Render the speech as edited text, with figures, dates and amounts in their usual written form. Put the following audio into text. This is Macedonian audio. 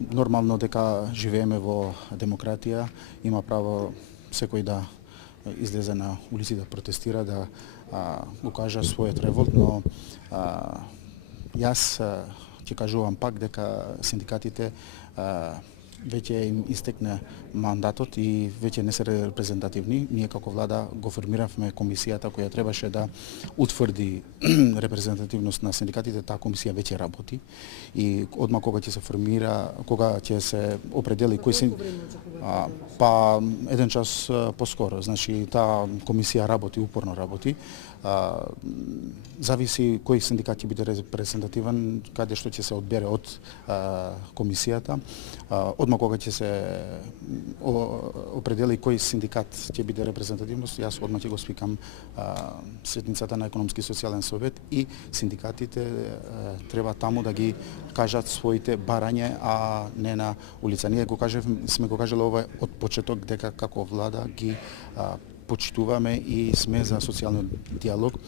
нормално дека живееме во демократија, има право секој да излезе на улици да протестира, да го кажа својот револт, но јас ќе кажувам пак дека синдикатите веќе им истекне мандатот и веќе не се репрезентативни. Ние како влада го формиравме комисијата која требаше да утврди репрезентативност на синдикатите. Таа комисија веќе работи и одма кога ќе се формира, кога ќе се определи кој па еден час поскоро. Значи таа комисија работи, упорно работи. Зависи кој синдикат ќе биде репрезентативен, каде што ќе се одбере од комисијата. Одма кога ќе се определи кој синдикат ќе биде репрезентативност, јас одма ќе го спикам седницата на економски и социјален совет и синдикатите треба таму да ги кажат своите барања, а не на улица. Ние сме го кажале ова од почеток дека како влада ги почитуваме и сме за социјален диалог.